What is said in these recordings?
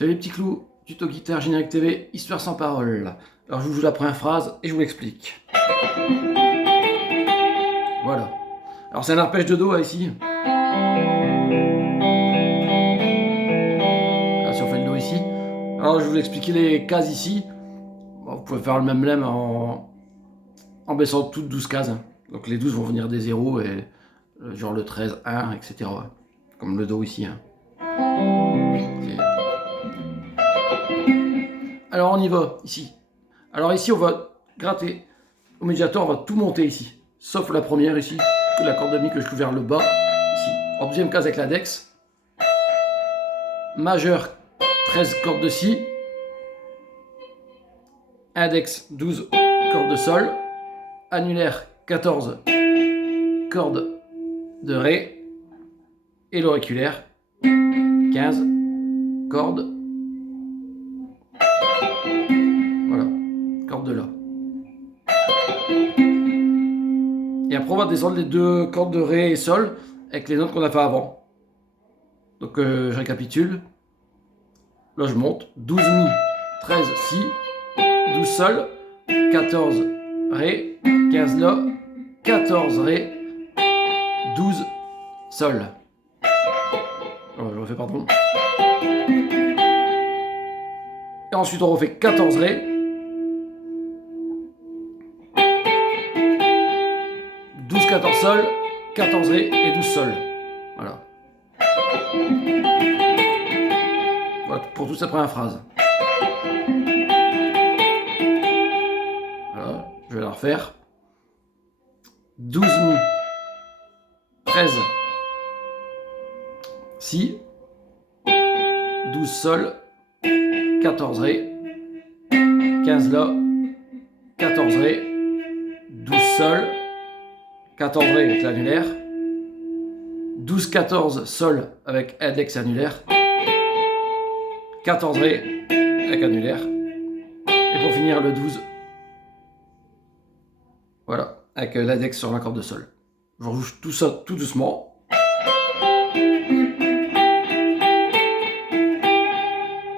Salut les petits clous, tuto guitare générique TV, histoire sans parole. Alors je vous joue la première phrase et je vous l'explique. Voilà. Alors c'est un arpège de Do ici. Là, si on fait le Do ici. Alors je vais vous expliquer les cases ici. Bon, vous pouvez faire le même lemme en baissant toutes 12 cases. Donc les 12 vont venir des 0 et genre le 13, 1, etc. Comme le Do ici. Alors on y va, ici. Alors ici on va gratter. Au médiator on va tout monter ici. Sauf la première ici, la corde de mi que je joue vers le bas. Ici. En deuxième case avec l'index. Majeur, 13 cordes de si. Index, 12 cordes de sol. Annulaire, 14 cordes de ré. Et l'auriculaire, 15 cordes. Voilà, cordes de la. Et après on va descendre les deux cordes de ré et sol avec les notes qu'on a fait avant. Donc je récapitule. Là je monte. 12 mi, 13 si, 12 sol, 14 ré, 15 la, 14 ré, 12 sol. Alors, je refais pardon. Et ensuite on refait 14 ré, 12 14 sol, 14 ré et 12 sol. Voilà. Voilà pour toute cette première phrase. Voilà, je vais la refaire. 12 mi, 13 si, 12 sol, 14 ré, 15 la, 14 ré, 12 sol, 14 ré avec l'annulaire, 12 14 sol avec index annulaire, 14 ré avec annulaire, et pour finir le 12, voilà, avec l'index sur la corde de sol. Je rejoue tout ça tout doucement.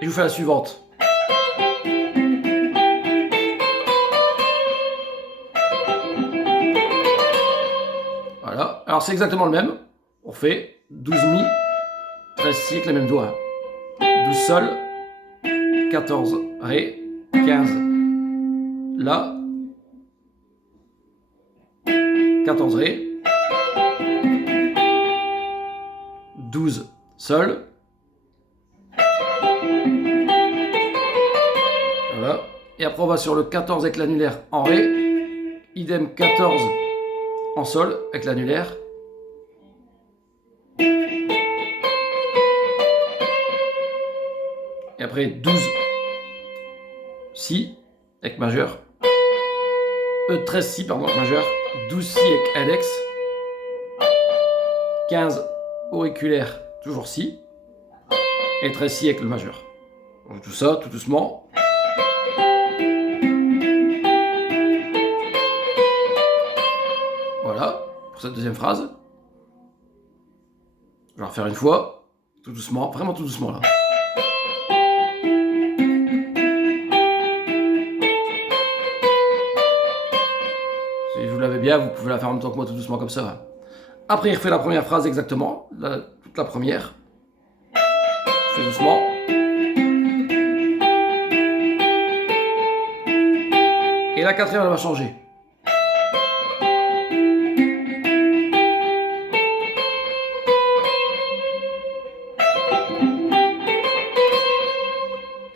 Et je vous fais la suivante. Voilà, alors c'est exactement le même. On fait 12 mi, 13 si avec les mêmes doigts. 12 sol, 14 ré, 15 la, 14 ré, 12 sol. Voilà. Et après on va sur le 14 avec l'annulaire en ré. Idem 14 en sol avec l'annulaire. Et après 12 si avec majeur. 13 si pardon majeur. 12 si avec index. 15 auriculaire toujours si. Et 13 si avec le majeur. Donc tout ça tout doucement. Voilà, pour cette deuxième phrase. Je vais refaire une fois, tout doucement, vraiment tout doucement là. Si vous l'avez bien, vous pouvez la faire en même temps que moi, tout doucement comme ça. Après, il refait la première phrase exactement, toute la première. Je fais doucement. Et la quatrième, elle va changer.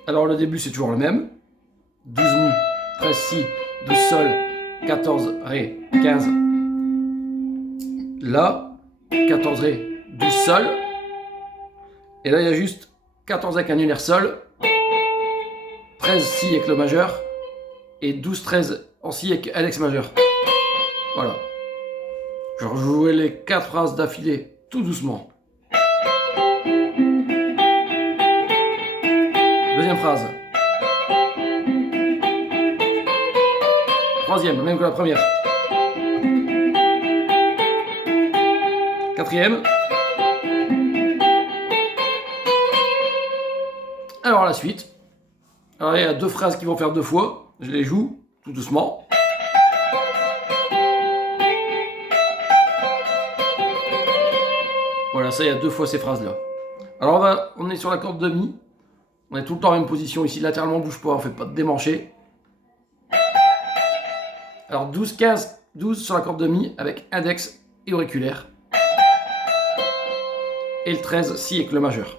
Alors le début c'est toujours le même. 12 mi, 13 si, 12 sol, 14 ré, 15 la, 14 ré, 12 sol. Et là il y a juste 14 avec annulaire sol, 13 si avec le majeur et 12 13 en si avec index majeur. Voilà. Je vais rejouer les 4 phrases d'affilée tout doucement. Deuxième phrase. Troisième, même que la première. Quatrième. Alors la suite. Alors il y a 2 phrases qui vont faire 2 fois. Je les joue tout doucement. Voilà, ça il y a 2 fois ces phrases là. Alors on est sur la corde de Mi. On est tout le temps en même position ici, latéralement on bouge pas, on fait pas de démanché. Alors 12, 15, 12 sur la corde de Mi avec index et auriculaire. Et le 13, Si avec le majeur.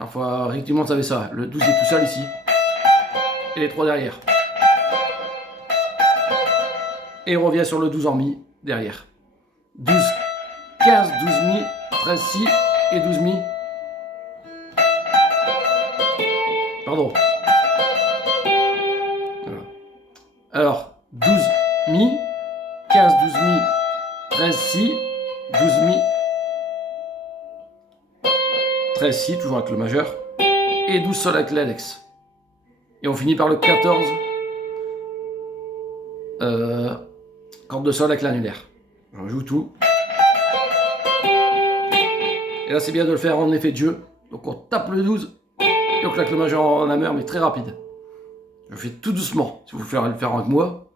Alors faut effectivement vous savez ça, le 12 est tout seul ici. Et les 3 derrière. Et on revient sur le 12 en Mi derrière. 12, 15, 12 Mi, 13 Si et 12 Mi. Pardon. Voilà. Alors, 12 Mi, 15, 12 Mi, 13 Si, 12 Mi, 13 Si, toujours avec le majeur, et 12 Sol avec l'index. Et on finit par le 14, corde de Sol avec l'annulaire. Je joue tout. Et là, c'est bien de le faire en effet de jeu. Donc on tape le 12 et on claque le majeur en hammer, mais très rapide. Je fais tout doucement, si vous voulez le faire avec moi.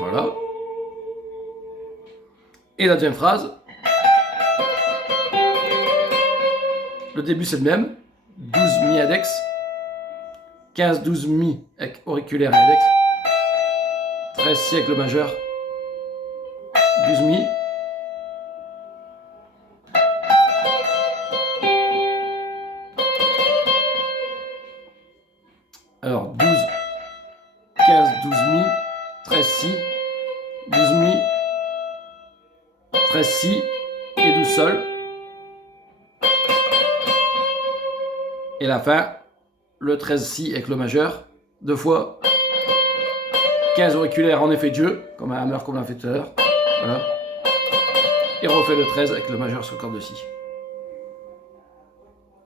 Voilà. Et la deuxième phrase. Le début c'est le même. 12 Mi index. 15, 12 Mi avec auriculaire et index. 13 Si avec le majeur. 12 Mi. Alors 12, 15, 12 Mi, 13 Si, 12 Mi, 13 Si et 12 Sol. Et la fin, le 13 Si avec le majeur, 2 fois, 15 auriculaires en effet de jeu, comme un hammer comme on l'a fait tout à l'heure. Voilà. Et on refait le 13 avec le majeur sur le corde de Si.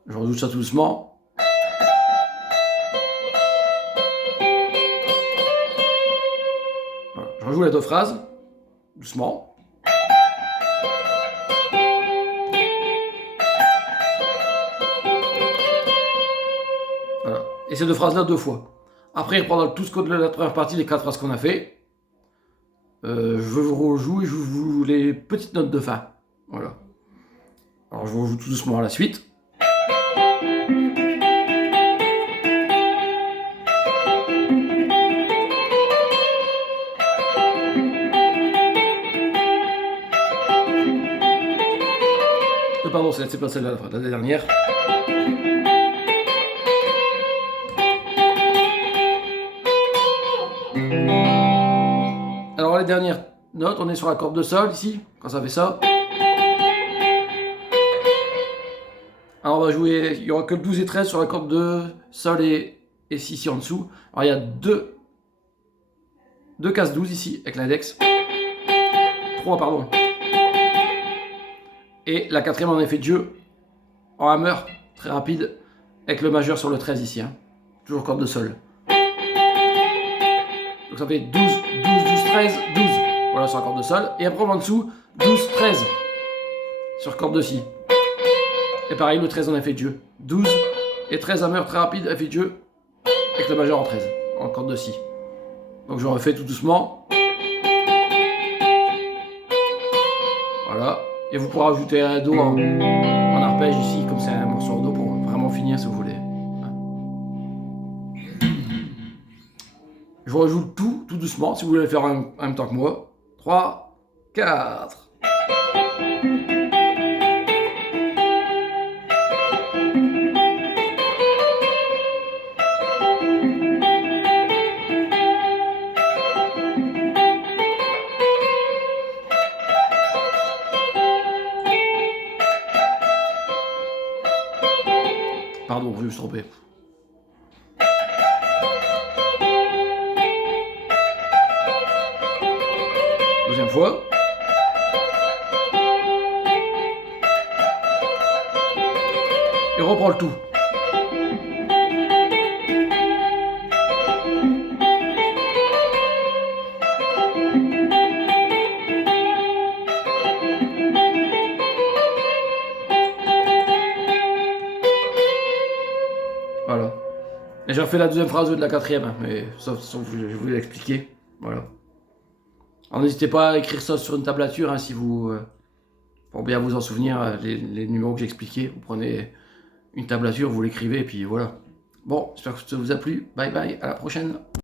Je redoute ça tout doucement. Voilà. Je rejoue les 2 phrases, doucement. Voilà. Et ces 2 phrases-là 2 fois. Après, pendant tout ce code de la première partie, les 4 phrases qu'on a fait, je vous rejoue et je vous joue les petites notes de fin. Voilà. Alors je vous rejoue tout doucement à la suite. Pardon, c'est pas celle-là, la dernière. Alors les dernières notes, on est sur la corde de Sol ici, quand ça fait ça. Alors on va jouer, il n'y aura que 12 et 13 sur la corde de Sol et Si ici en dessous. Alors il y a deux cases 12 ici avec l'index. 3 pardon. Et la quatrième en effet de jeu, en hammer, très rapide, avec le majeur sur le 13 ici. Hein. Toujours corde de Sol. Donc ça fait 12, 12, 12, 13, 12. Voilà sur la corde de Sol. Et après en dessous, 12, 13 sur corde de Si. Et pareil, le 13 en effet de jeu. 12 et 13 hammer très rapide, effet de jeu, avec le majeur en 13, en corde de Si. Donc je refais tout doucement. Voilà. Et vous pourrez ajouter un Do en arpège ici, comme c'est un morceau en Do pour vraiment finir si vous voulez. Je vous rejoue tout doucement si vous voulez le faire en même temps que moi. 3, 4. Pardon, je me suis trompé. Deuxième fois. Et reprends le tout. Et j'ai refait la deuxième phrase de la quatrième, hein, mais sauf je voulais l'expliquer. Voilà. Alors n'hésitez pas à écrire ça sur une tablature hein, si vous... pour bien vous en souvenir, les numéros que j'ai expliqués. Vous prenez une tablature, vous l'écrivez, et puis voilà. Bon, j'espère que ça vous a plu. Bye bye, à la prochaine.